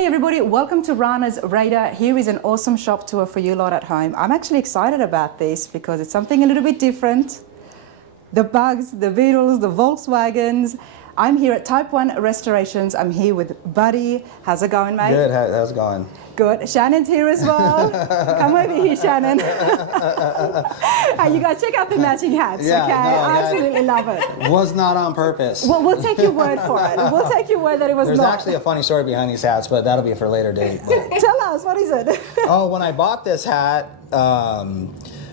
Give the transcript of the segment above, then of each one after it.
Hey everybody, welcome to Rana's Radar. Here is an awesome shop tour for you lot at home. I'm actually excited about this because it's something a little bit different. The Bugs, the Beetles, the Volkswagens. I'm here at Type 1 Restorations. I'm here with Buddy. How's it going, mate? Good, how's it going? Good. Shannon's here as well. Come over here, Shannon. Hey, you guys check out the matching hats, Yeah, okay? no, I absolutely love it. Was not on purpose. Well, we'll take your word for it. We'll take your word that it was There's not. actually a funny story behind these hats, but that'll be for a later date. Tell us, what is it? Oh, when I bought this hat,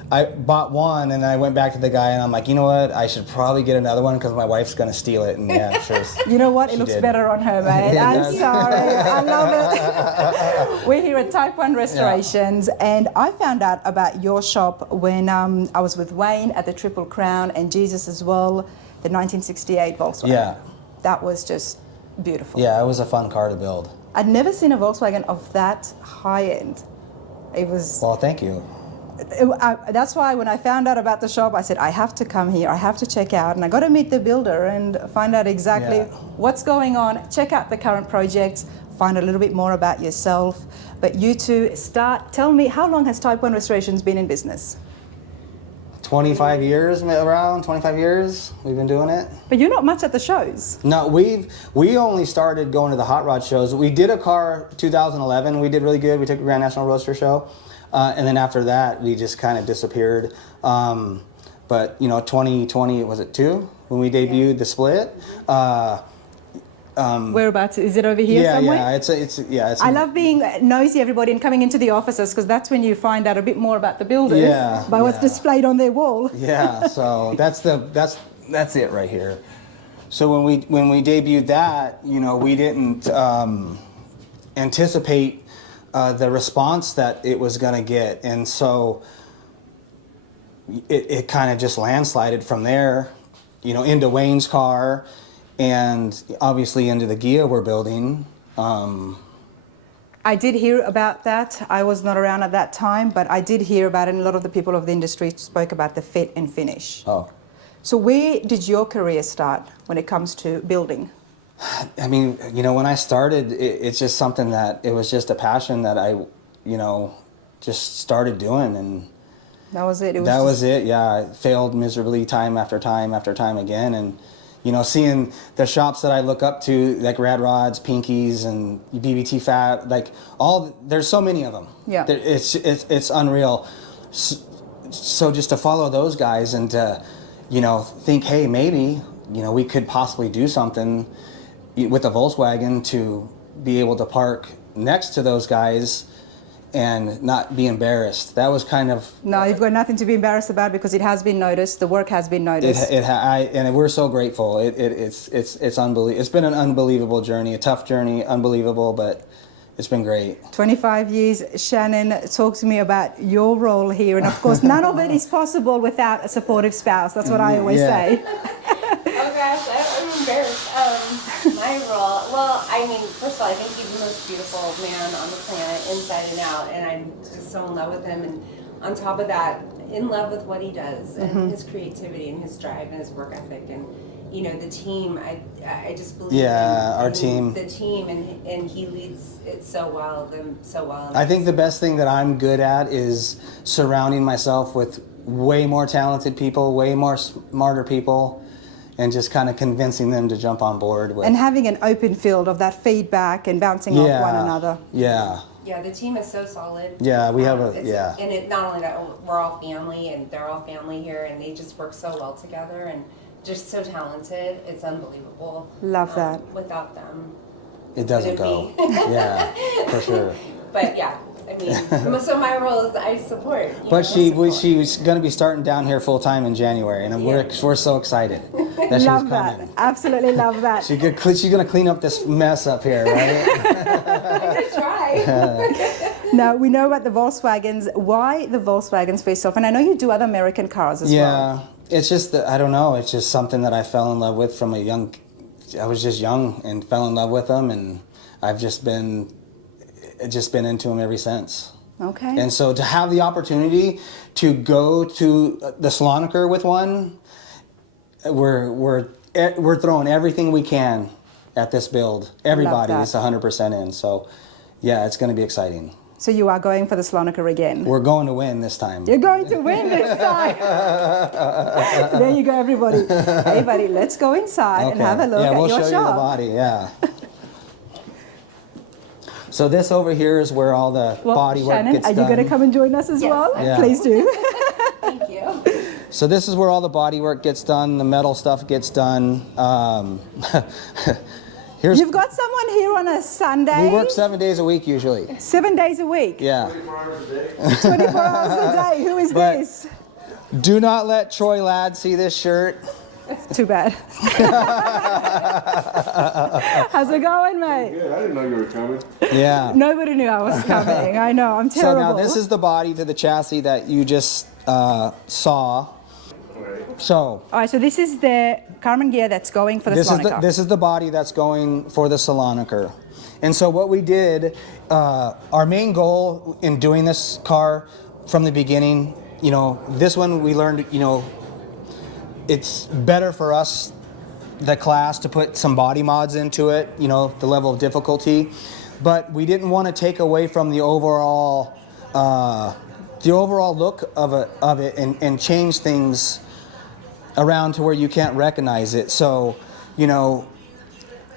I bought one and I went back to the guy and I'm like, you know what? I should probably get another one because my wife's going to steal it. And yeah, sure. You know what? It looks better on her, mate. I'm sorry. I love it. We're here at Type 1 Restorations, and I found out about your shop when I was with Wayne at the Triple Crown and Jesus as well, the 1968 Volkswagen. Yeah. That was just beautiful. Yeah, it was a fun car to build. I'd never seen a Volkswagen of that high end. It was... Well, thank you. That's why when I found out about the shop, I said, I have to come here, I have to check out, and I got to meet the builder and find out exactly what's going on, check out the current projects, find a little bit more about yourself. But you two tell me, how long has Type 1 Restorations been in business? 25 years, around 25 years we've been doing it. But you're not much at the shows. No, we only started going to the hot rod shows. We did a car 2011, we did really good. We took a Grand National Roadster show. And then after that, we just kind of disappeared. But, you know, 2020, was it 2? When we debuted the Split. Whereabouts? Is it over here somewhere? Yeah, it's I love being nosy, everybody, and coming into the offices, because that's when you find out a bit more about the builders by what's displayed on their wall. Yeah, so that's it right here. So when we debuted that, you know, we didn't anticipate the response that it was going to get, and so it kind of just landslided from there, you know, into Wayne's car, and obviously into the Gia we're building. I did hear about that. I was not around at that time, but I did hear about it, and a lot of the people of the industry spoke about the fit and finish. Oh. So where did your career start when it comes to building? I mean, you know, when I started, it's just something that, it was just a passion that I, you know, just started doing, and that was it. That was it. Yeah, I failed miserably time after time after time again, and you know, seeing the shops that I look up to, like Rad Rods, Pinkies, and BBT Fab, like there's so many of them. Yeah, it's unreal. So just to follow those guys and to, you know, think, hey, maybe, you know, we could possibly do something with a Volkswagen to be able to park next to those guys and not be embarrassed. That was kind of... No, you've got nothing to be embarrassed about, because it has been noticed. The work has been noticed. And we're so grateful. It's unbelievable. It's been an unbelievable journey, a tough journey, unbelievable, but it's been great. 25 years. Shannon, talk to me about your role here. And of course, none of it is possible without a supportive spouse. That's what I always say. Oh gosh, I'm embarrassed. My role, well, I mean, first of all, I think he's the most beautiful man on the planet, inside and out, and I'm just so in love with him. And on top of that, in love with what he does and his creativity and his drive and his work ethic, and you know, the team. I just believe our team. The team, and he leads it so well. I think the best thing that I'm good at is surrounding myself with way more talented people, way more smarter people, and just kind of convincing them to jump on board with. And having an open field of that feedback and bouncing off one another. Yeah. Yeah, the team is so solid. Yeah, we have And it not only that, we're all family, and they're all family here, and they just work so well together, and just so talented. It's unbelievable. Love that. Without them, it doesn't go. Yeah, for sure. But yeah, I mean, so my role is I support. But she's going to be starting down here full time in January, and we're so excited that she's coming. Love that. Absolutely love that. She's going to clean up this mess up here, right? I'm going to try. Now, we know about the Volkswagens. Why the Volkswagens for yourself? And I know you do other American cars as well. Yeah, it's just that, I don't know. It's just something that I fell in love with from a young. I was just young and fell in love with them, and I've just been into them ever since. Okay. And so to have the opportunity to go to the Slonaker with one, we're throwing everything we can at this build. Everybody is 100% in. So Yeah, it's going to be exciting. So you are going for the Slonaker again. We're going to win this time. You're going to win this time. There you go, everybody. Hey, buddy, let's go inside and have a look at we'll your show shop. you the body, yeah. So this over here is where all the body work Shannon, gets are done. you going to come and join us as Yes. well? Yeah. Please do. Thank you. So this is where all the body work gets done, the metal stuff gets done. Here's, You've got someone here on a Sunday. we work 7 days a week usually. 7 days a week. Yeah. 24 hours a day. Who is But- this? Do not let Troy Ladd see this shirt. Too bad. How's it going, mate? Good. I didn't know you were coming. Yeah. Nobody knew I was coming. I know, I'm So terrible. now this is the body to the chassis that you just saw. So All right, so this is the Carmen gear that's going for the Slonaker. this is the body that's going for the Slonaker. And so what we did, our main goal in doing this car from the beginning, you know, this one we learned, you know, it's better for us, the class, to put some body mods into it, you know, the level of difficulty. But we didn't want to take away from the overall look of it and change things around to where you can't recognize it. So, you know,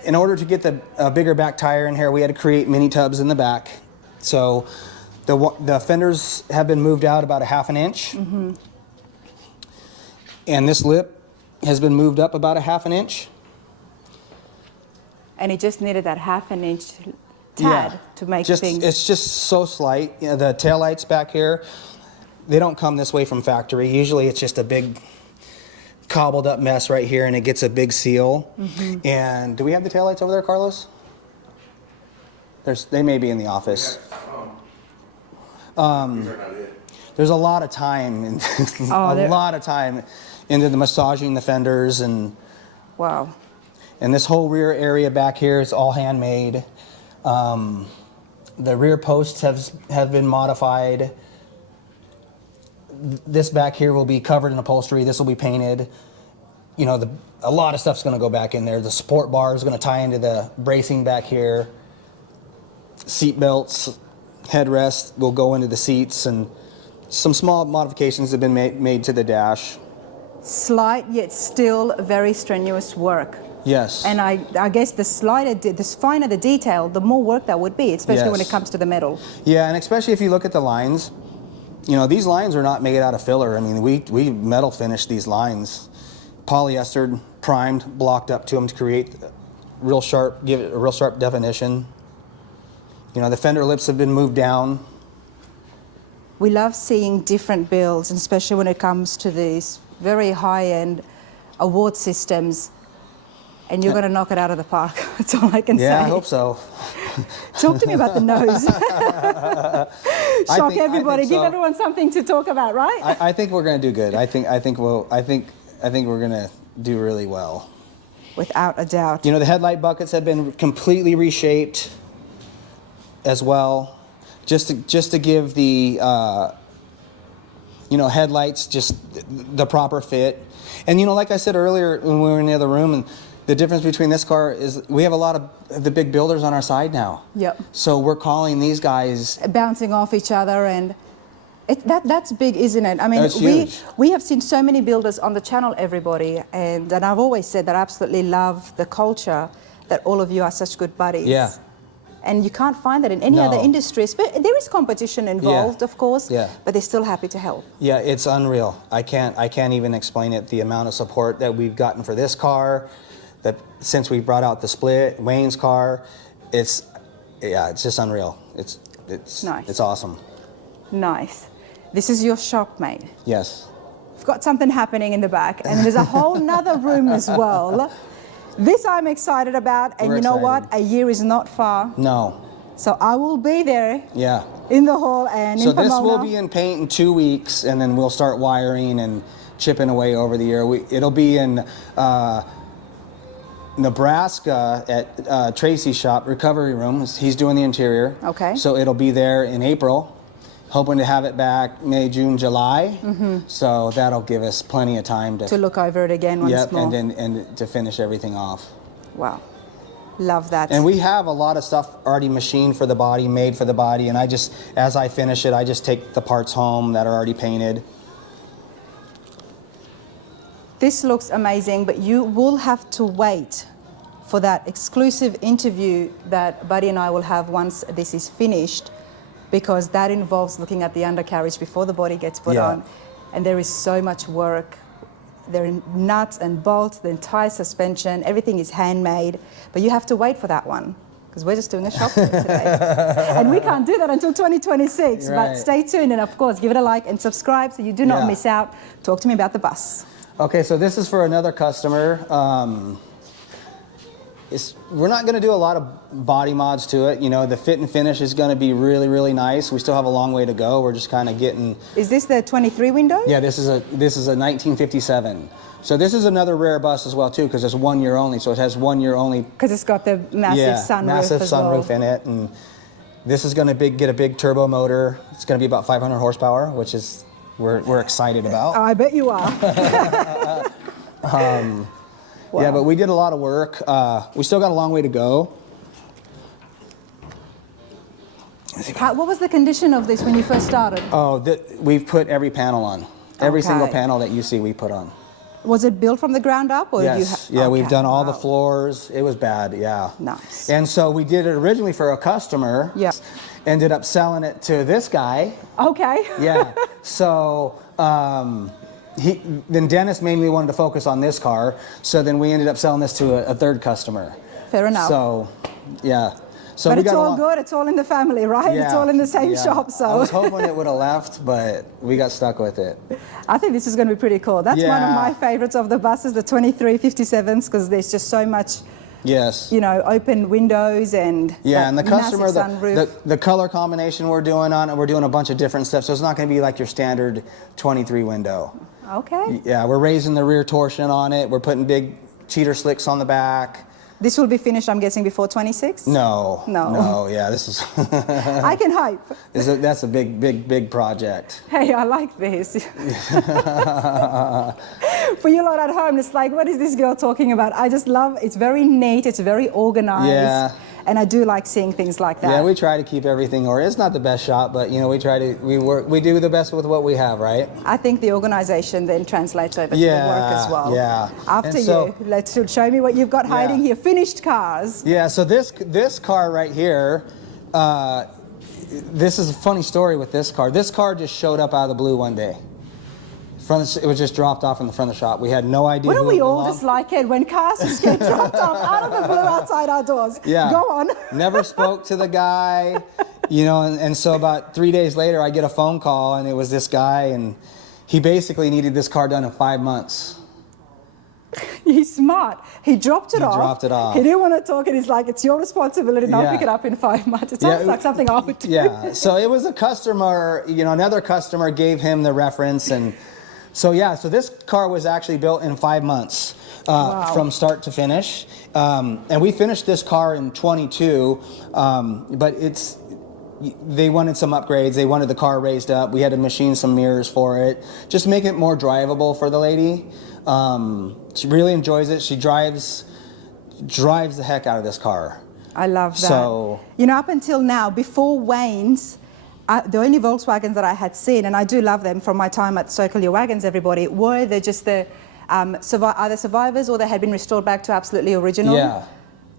in order to get the bigger back tire in here, we had to create mini tubs in the back. So the fenders have been moved out about a half an inch. Mm-hmm. And this lip has been moved up about a half an inch. And it just needed that half an inch tad to make things. It's just so slight. You know, the taillights back here, they don't come this way from factory. Usually it's just a big cobbled up mess right here, and it gets a big seal. Mm-hmm. And do we have the taillights over there, Carlos? They may be in the office. There's a lot of time, and lot of time into the massaging the fenders, and Wow. and this whole rear area back here is all handmade. The rear posts have been modified. This back here will be covered in upholstery. This will be painted. You know, a lot of stuff's going to go back in there. The support bar is going to tie into the bracing back here. Seat belts, headrests will go into the seats, and some small modifications have been made to the dash. Slight yet still very strenuous work. Yes. And I guess the finer the detail, the more work that would be, especially when it Yes. comes to the metal. Yeah, and especially if you look at the lines, you know, these lines are not made out of filler. I mean, we metal finished these lines, polyester, primed, blocked up to them to create real sharp, give it a real sharp definition. You know, the fender lips have been moved down. We love seeing different builds, and especially when it comes to these very high-end award systems. And you're going to knock it out of the park. That's all I can say. Yeah, I hope so. Talk to me about the nose. Shock everybody. I think Give so. everyone something to talk about, right? I think we're going to do good. I think we're going to do really well. Without a doubt. You know, the headlight buckets have been completely reshaped as well, just to give the you know, headlights just the proper fit. And you know, like I said earlier when we were in the other room, and the difference between this car is we have a lot of the big builders on our side now. Yep. So we're calling these guys. Bouncing off each other, and that's big, isn't it? I mean, That's huge. we have seen so many builders on the channel, everybody, and I've always said that I absolutely love the culture that all of you are such good buddies. Yeah. And you can't find that in any other No. industries. But there is competition involved, of course. Yeah. But they're still happy to help. Yeah, it's unreal. I can't even explain it. The amount of support that we've gotten for this car, that since we brought out the split, Wayne's car, it's just unreal. It's Nice. It's awesome. Nice. This is your shop, mate. Yes. We've got something happening in the back, and there's a whole nother room as well. This I'm excited about, and We're you know excited. what? A year is not far. No. So I will be there Yeah. in the hall and So in this Pomona. will be in paint in 2 weeks, and then we'll start wiring and chipping away over the year. It'll be in Nebraska at Tracy's shop, recovery room. He's doing the interior. Okay. So it'll be there in April. Hoping to have it back May, June, July. Mm-hmm. So that'll give us plenty of time to look over it again once Yep, more. and to finish everything off. Wow. Love that. And we have a lot of stuff already machined for the body, made for the body, and I just, as I finish it, I just take the parts home that are already painted. This looks amazing, but you will have to wait for that exclusive interview that Buddy and I will have once this is finished, because that involves looking at the undercarriage before the body gets put on. And there is so much work. There are nuts and bolts, the entire suspension, everything is handmade, but you have to wait for that one, because we're just doing a shop tour today. And we can't do that until 2026, Right. but stay tuned, and of course, give it a like and subscribe so you do not miss out. Talk to me about the bus. Okay, so this is for another customer. We're not going to do a lot of body mods to it. You know, the fit and finish is going to be really, really nice. We still have a long way to go. We're just kind of getting. Is this the 23 window? Yeah, this is a 1957. So this is another rare bus as well too, because it's 1 year only. So it has 1 year only. Because it's got the massive sunroof. Massive as sunroof well. in it, and this is going to get a big turbo motor. It's going to be about 500 horsepower, which is we're excited about. Oh, I bet you are. Wow. Yeah, but we did a lot of work. We still got a long way to go. What was the condition of this when you first started? Oh, we've put every panel on. Every single Okay. panel that you see, we put on. Was it built from the ground up, or Yes. did you? Yeah, we've Okay, done all the wow. floors. It was bad. Yeah. Nice. And so we did it originally for a customer. Yeah. Ended up selling it to this guy. Okay. Yeah. So then Dennis mainly wanted to focus on this car. So then we ended up selling this to a third customer. Fair enough. So, yeah. So But we it's got all good. It's all in the family, right? It's all in the same shop. So I was hoping it would have left, but we got stuck with it. I think this is going to be pretty cool. That's one of Yeah. my favorites of the buses, the 2357s, because there's just so much, Yes. you know, open windows and Yeah, that and the customer, massive sunroof. the color combination we're doing on it, we're doing a bunch of different stuff. So it's not going to be like your standard 23 window. Okay. Yeah, we're raising the rear torsion on it. We're putting big cheater slicks on the back. This will be finished, I'm guessing, before 26? No. No. No, yeah, this is I can hope. that's a big project. Hey, I like this. For you lot at home, it's like, what is this girl talking about? I just love, it's very neat, it's very organized. Yeah. And I do like seeing things like that. Yeah, we try to keep everything ordered. It's not the best shop, but you know, we do the best with what we have, right? I think the organization then translates over to the work as well. Yeah. After And so- you, let's show me what you've got hiding here. Finished cars. Yeah, so this car right here, this is a funny story with this car. This car just showed up out of the blue one day. It was just dropped off in the front of the shop. We had no idea. Wouldn't who it we all belonged. just like it when cars just get dropped off out of the blue outside our doors? Yeah. Go on. Never spoke to the guy, you know, and so about 3 days later, I get a phone call, and it was this guy, and he basically needed this car done in 5 months. He's smart. He dropped it off. Dropped it off. He didn't want to talk, and he's like, it's your responsibility, and I'll Yeah. pick it up in 5 months. It sounds like something I would do. Yeah, so it was a customer, you know, another customer gave him the reference, and so this car was actually built in 5 months from start to finish, and we finished this car in 22, but they wanted some upgrades. They wanted the car raised up. We had to machine some mirrors for it, just make it more drivable for the lady. She really enjoys it. She drives the heck out of this car. I love that. So, you know, up until now, before Wayne's, the only Volkswagens that I had seen, and I do love them from my time at Circle Your Wagons, everybody, were they just the either survivors or they had been restored back to absolutely original. yeah.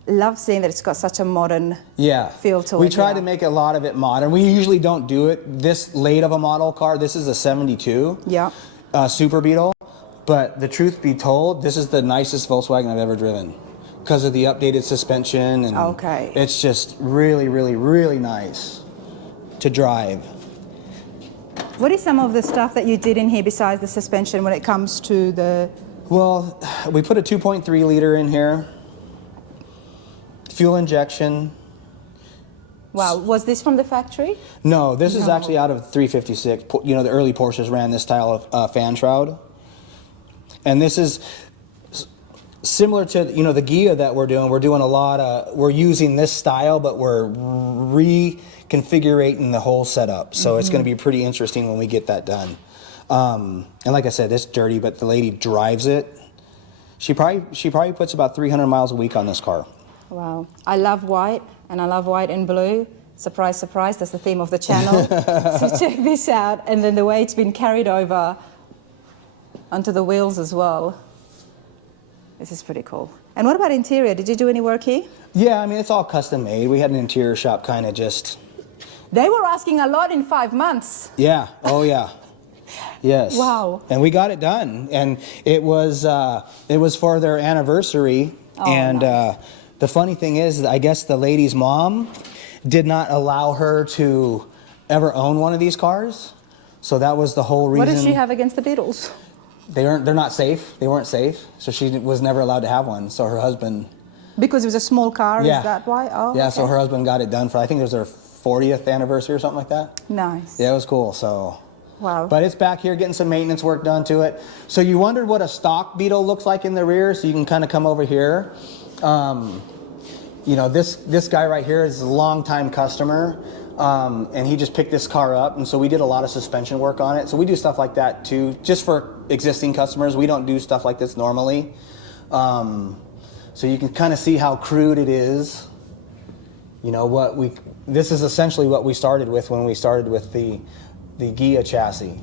Love seeing that it's got such a modern Yeah. feel to it. We try yeah. to make a lot of it modern. We usually don't do it this late of a model car. This is a 72 Yeah. Super Beetle. But the truth be told, this is the nicest Volkswagen I've ever driven because of the updated suspension. And Okay. it's just really, really, really nice to drive. What is some of the stuff that you did in here besides the suspension when it comes to the... Well, we put a 2.3 liter in here. Fuel injection. Wow, was this from the factory? No, this is No. actually out of 356. You know, the early Porsches ran this style of fan shroud. And this is similar to, you know, the Ghia that we're doing. We're doing a lot of, we're using this style, but we're reconfiguring the whole setup. So it's going to be pretty interesting when we get that done. And like I said, it's dirty, but the lady drives it. She probably puts about 300 miles a week on this car. Wow. I love white, and I love white and blue. Surprise, surprise, that's the theme of the channel. So check this out. And then the way it's been carried over onto the wheels as well. This is pretty cool. And what about interior? Did you do any work here? Yeah, I mean, it's all custom made. We had an interior shop kind of just... They were asking a lot in 5 months. Yeah, oh yeah. Yes. Wow. And we got it done. And it was for their anniversary. Oh, and nice. The funny thing is, I guess the lady's mom did not allow her to ever own one of these cars. So that was the whole reason. What does she have against the Beetles? They're not safe. They weren't safe. So she was never allowed to have one. So her husband... Because it was a small car, Yeah. is that why? Oh, Yeah, okay. so her husband got it done for, I think it was their 40th anniversary or something like that. Nice. Yeah, it was cool, so... Wow. But it's back here getting some maintenance work done to it. So you wondered what a stock Beetle looks like in the rear, so you can kind of come over here. You know, this guy right here is a longtime customer, and he just picked this car up, and so we did a lot of suspension work on it. So we do stuff like that too, just for existing customers. We don't do stuff like this normally. So you can kind of see how crude it is. You know, this is essentially what we started with when we started with the Gia chassis.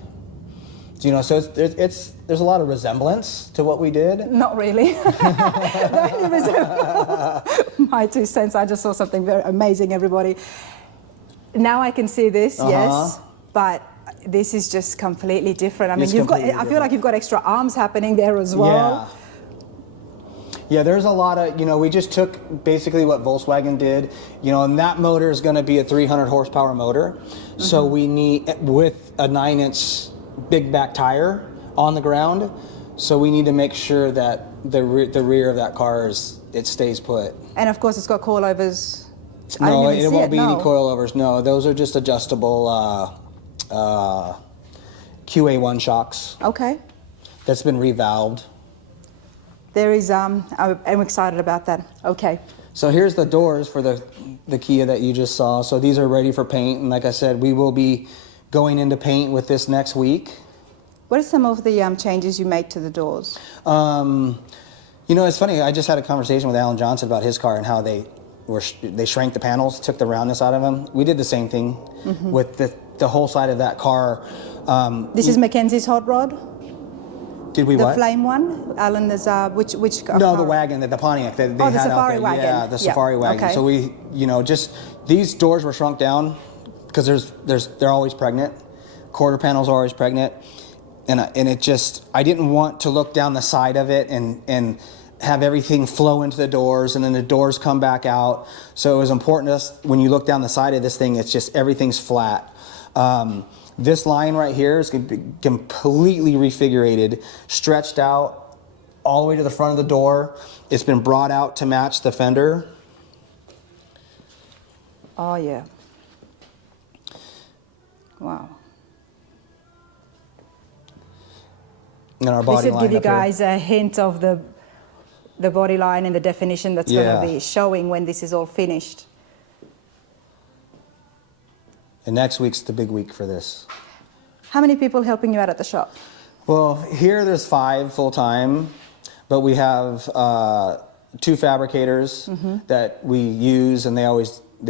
You know, so there's a lot of resemblance to what we did. Not really. That was my 2 cents. I just saw something very amazing, everybody. Now I can see this, yes, but this is just completely different. I mean, I feel like you've got extra arms happening there as well. Yeah. Yeah, there's a lot of, you know, we just took basically what Volkswagen did, you know, and that motor is going to be a 300 horsepower motor. Mm-hmm. So we need, with a 9-inch big back tire on the ground, so we need to make sure that the rear of that car it stays put. And of course it's got coilovers. No, it won't be any coilovers, no. Those are just adjustable QA1 shocks. Okay. That's been revalved. There is, I'm excited about that. Okay. So here's the doors for the Kia that you just saw. So these are ready for paint, and like I said, we will be going into paint with this next week. What are some of the changes you made to the doors? You know, it's funny, I just had a conversation with Alan Johnson about his car and how they shrank the panels, took the roundness out of them. We did the same thing with the whole side of that car. This is Mackenzie's hot rod? Did we The flame one? Alan, is which car? No, the wagon, the Pontiac that they had the Safari out there. wagon. Yeah, the Safari wagon. Okay. So we, you know, just these doors were shrunk down because they're always pregnant. Quarter panels are always pregnant, and it just, I didn't want to look down the side of it and have everything flow into the doors and then the doors come back out. So it was important to us when you look down the side of this thing, it's just everything's flat. This line right here is going to be completely refigurated, stretched out all the way to the front of the door. It's been brought out to match the fender. Oh, yeah. Wow. And our body This should line give you up here. guys a hint of the body line and the definition that's going to be showing when this is all finished. And next week's the big week for this. How many people helping you out at the shop? Well, here there's 5 full-time, but we have 2 fabricators that we use, and they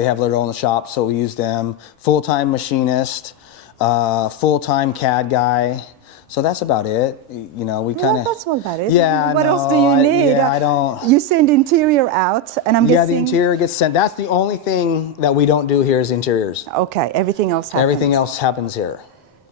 have their own shop, so we use them. Full-time machinist, full-time CAD guy. So that's about it. You know, we kind of. That's all about it. Yeah. What else do you need? Yeah, I don't. You send interior out, and I'm guessing. Yeah, the interior gets sent. That's the only thing that we don't do here is interiors. Okay, everything else happens. Everything else happens here.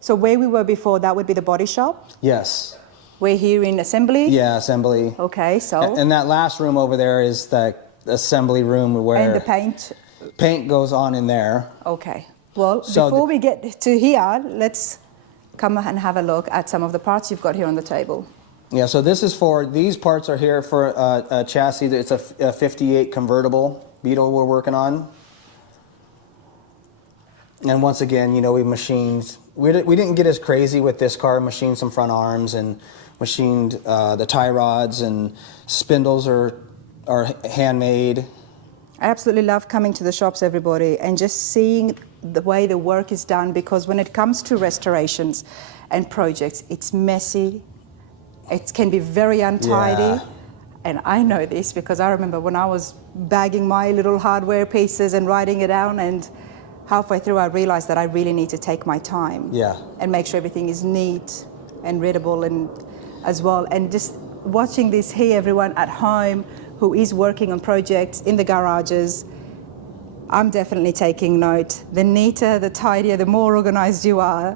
So where we were before, that would be the body shop? Yes. We're here in assembly? Yeah, assembly. Okay, so. And that last room over there is the assembly room where. And the paint? Paint goes on in there. Okay. Well, So before we get to here, let's come and have a look at some of the parts you've got here on the table. Yeah, so these parts are here for a chassis. It's a 58 convertible Beetle we're working on. And once again, you know, we didn't get as crazy with this car, machined some front arms and machined the tie rods, and spindles are handmade. I absolutely love coming to the shops, everybody, and just seeing the way the work is done, because when it comes to restorations and projects, it's messy, it can be very untidy, and I know this because I remember when I was bagging my little hardware pieces and writing it down, and halfway through I realized that I really need to take my time and make sure everything is neat and readable and as well. And just watching this here, everyone at home who is working on projects in the garages, I'm definitely taking note. The neater, the tidier, the more organized you are.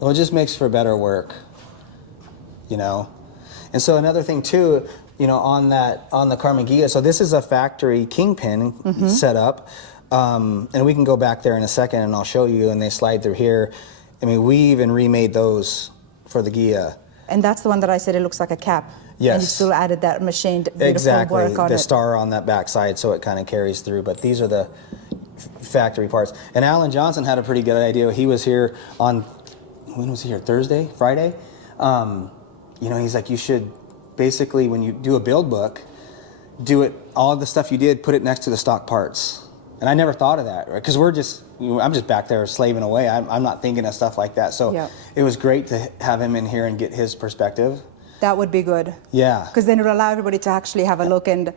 Well, it just makes for better work, you know. And so another thing too, you know, on the Carmen Ghia, so this is a factory kingpin setup, and we can go back there in a second and I'll show you, and they slide through here. I mean, we even remade those for the Ghia. And that's the one that I said it looks like a cap. Yes. And you still added that machined beautiful work on the it. star on that back side, so it kind of carries through. But these are the factory parts. And Alan Johnson had a pretty good idea. He was here on, when was he here? Thursday? Friday? You know, he's like, you should basically, when you do a build book, do it, all of the stuff you did, put it next to the stock parts. And I never thought of that, right? Because we're just, you know, I'm just back there slaving away. I'm not thinking of stuff like that. So it was great to have him in here and get his perspective. That would be good. Yeah. Because then it'll allow everybody to actually have a look and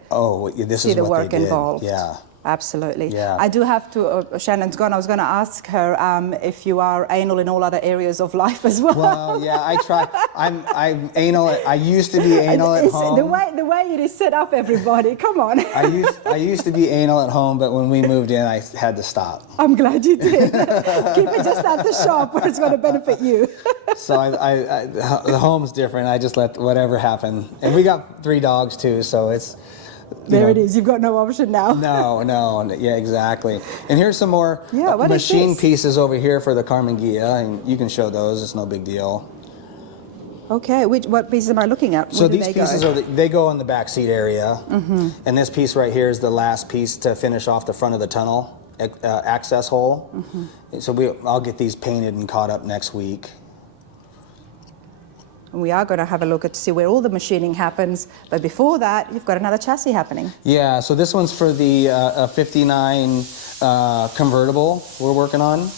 see the work involved. Yeah. Absolutely. Yeah. I do have to, Shannon's gone, I was going to ask her if you are anal in all other areas of life as well. Well, yeah, I try. I'm anal. I used to be anal at home. The way it is set up, everybody, come on. I used to be anal at home, but when we moved in, I had to stop. I'm glad you did. Keep it just at the shop where it's going to benefit you. So the home's different. I just let whatever happen. And we got 3 dogs too, so it's... There it is. You've got no option now. No. Yeah, exactly. And here's some more machine pieces over here for the Carmen Ghia, and you can show those. It's no big deal. Okay. What pieces am I looking at? So these pieces they go in the back seat area, and this piece right here is the last piece to finish off the front of the tunnel access hole. So I'll get these painted and caught up next week. And we are going to have a look at to see where all the machining happens. But before that, you've got another chassis happening. Yeah, so this one's for the 59 convertible we're working on.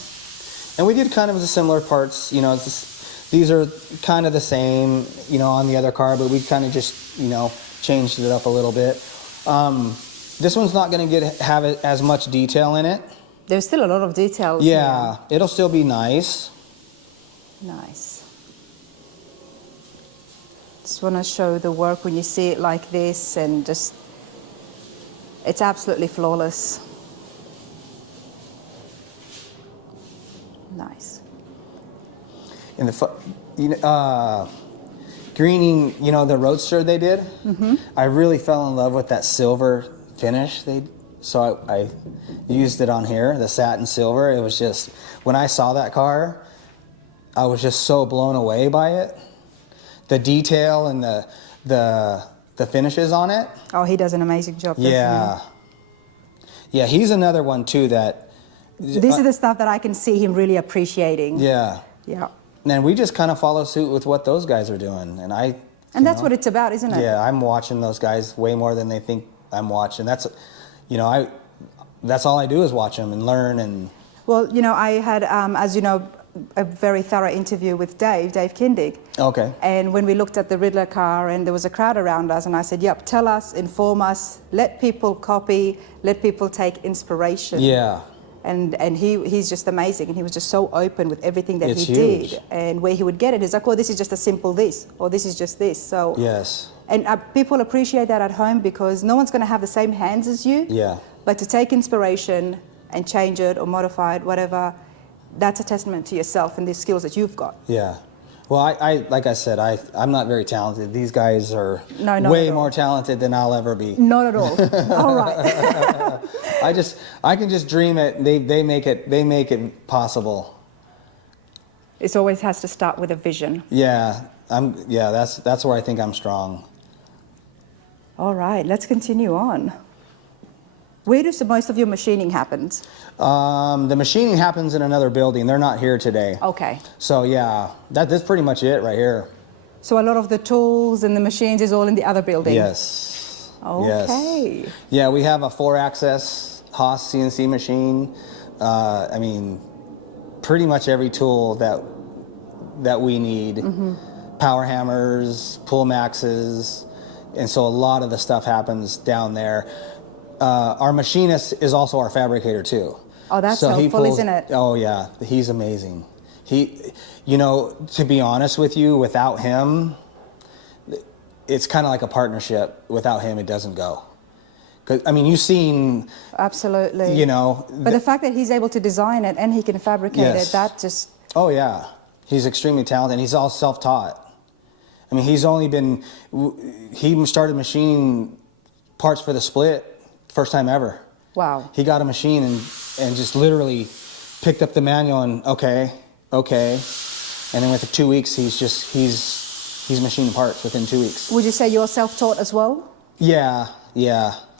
And we did kind of the similar parts, you know, these are kind of the same, you know, on the other car, but we kind of just, you know, changed it up a little bit. This one's not going to have as much detail in it. There's still a lot of details. Yeah, it'll still be nice. Nice. Just want to show the work when you see it like this, and just, it's absolutely flawless. Nice. And greening, you know, the Roadster they did, I really fell in love with that silver finish. So I used it on here, the satin silver. It was just, when I saw that car, I was just so blown away by it. The detail and the finishes on it. Oh, he does an amazing job. Yeah. Yeah, he's another one too that... These are the stuff that I can see him really appreciating. Yeah. Yeah. And we just kind of follow suit with what those guys are doing. And that's what it's about, isn't it? Yeah, I'm watching those guys way more than they think I'm watching. That's, you know, that's all I do is watch them and learn. And well, you know, I had, as you know, a very thorough interview with Dave Kindig. Okay. And when we looked at the Riddler car and there was a crowd around us, and I said, yep, tell us, inform us, let people copy, let people take inspiration. Yeah. And he's just amazing, and he was just so open with everything that It's he huge. did, and where he would get it. He's like, well, this is just a simple this, or this is just this. So yes. And people appreciate that at home because no one's going to have the same hands as you. Yeah. But to take inspiration and change it or modify it, whatever, that's a testament to yourself and the skills that you've got. Yeah. Well, I like I said, I'm not very talented. These guys are way more talented than I'll ever be. Not at all. All right. I can just dream it. They make it possible. It always has to start with a vision. Yeah. That's where I think I'm strong. All right, let's continue on. Where does most of your machining happen? The machining happens in another building. They're not here today. Okay. So yeah, that's pretty much it right here. So a lot of the tools and the machines is all in the other building? Yes. Okay. Yes. Yeah, we have a 4-axis Haas CNC machine. I mean, pretty much every tool that we need. Power hammers, pull maxes, and so a lot of the stuff happens down there. Our machinist is also our fabricator too. Oh, that's so helpful, isn't it? Oh yeah, he's amazing. You know, to be honest with you, without him, it's kind of like a partnership. Without him, it doesn't go. 'Cause, I mean, you've seen... Absolutely. You know... But the fact that he's able to design it and he can fabricate it, that just... Oh, yeah. He's extremely talented. He's all self-taught. I mean, he's only been... He started machining parts for the Split first time ever. Wow. He got a machine and just literally picked up the manual and, okay. And then within 2 weeks, he's machining parts within 2 weeks. Would you say you're self-taught as well? Yeah.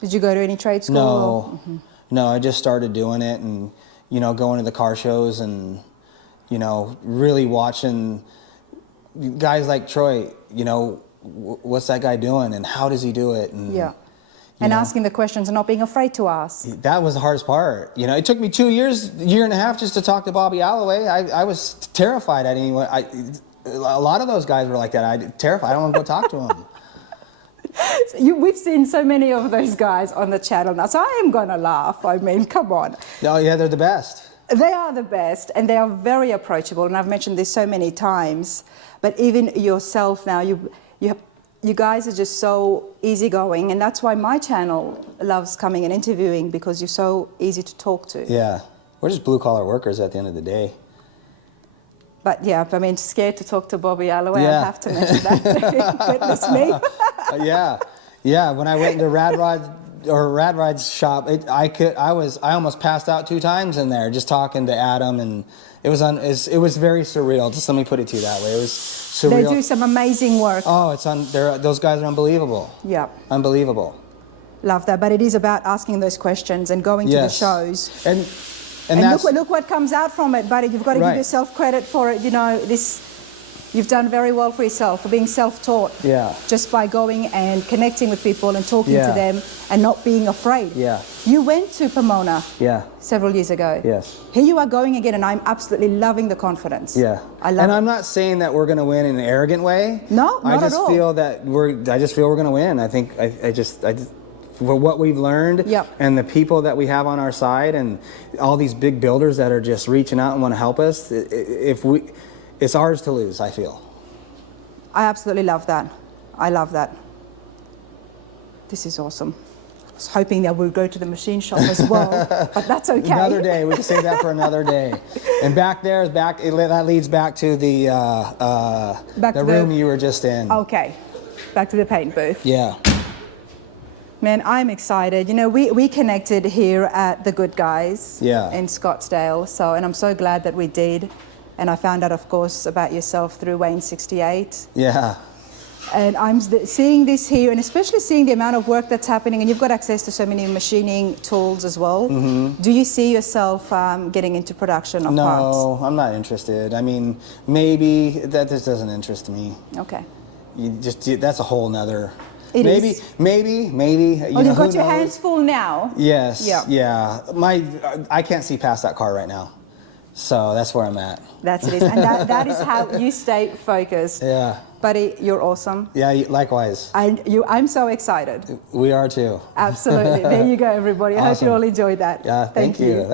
Did you go to any trade school? No. No, I just started doing it and, you know, going to the car shows and, you know, really watching guys like Troy, you know, what's that guy doing and how does he do it? And, and asking the questions and not being afraid to ask. That was the hardest part. You know, it took me 2 years, year and a half just to talk to Bobby Alloway. I was terrified. A lot of those guys were like that. Terrified. I don't want to go talk to them. We've seen so many of those guys on the channel now, so I am going to laugh. I mean, come on. Oh, yeah, they're the best. They are the best, and they are very approachable, and I've mentioned this so many times, but even yourself now, you guys are just so easygoing, and that's why my channel loves coming and interviewing, because you're so easy to talk to. Yeah, we're just blue-collar workers at the end of the day. But yeah, I mean, scared to talk to Bobby Alloway, I have to mention that. Goodness me. Yeah. When I went into Rad Rod's shop, I almost passed out 2 times in there just talking to Adam, and it was very surreal. Just let me put it to you that way. It was surreal. They do some amazing work. Oh, those guys are unbelievable. Yeah. Unbelievable. Love that. But it is about asking those questions and going to the shows. And look what comes out from it, buddy. You've got to give yourself credit for it. You know, you've done very well for yourself, for being self-taught. Yeah. Just by going and connecting with people and talking to them and not being afraid. Yeah. You went to Pomona. Yeah. Several years ago. Yes. Here you are going again, and I'm absolutely loving the confidence. Yeah. I love it. And I'm not saying that we're going to win in an arrogant way. No, not at all. I just feel we're going to win. I think for what we've learned and the people that we have on our side and all these big builders that are just reaching out and want to help us, it's ours to lose, I feel. I absolutely love that. I love that. This is awesome. I was hoping that we'll go to the machine shop as well, but that's okay. Another day. We can save that for another day. And back there, that leads back to the room you were just in. Okay. Back to the paint booth. Yeah. Man, I'm excited. You know, we connected here at The Good Guys in Scottsdale, and I'm so glad that we did. And I found out, of course, about yourself through Wayne 68. Yeah. And I'm seeing this here, and especially seeing the amount of work that's happening, and you've got access to so many machining tools as well. Mm-hmm. Do you see yourself getting into production of parts? No, I'm not interested. I mean, maybe that just doesn't interest me. Okay. That's a whole nother... Maybe. Oh, you've got your hands full now. Yes. Yeah. I can't see past that car right now, so that's where I'm at. That's it. And that is how you stay focused. Yeah. Buddy, you're awesome. Yeah. Likewise. I'm so excited. We are too. Absolutely. There you go, everybody. I hope you all enjoyed that. Yeah. Thank you.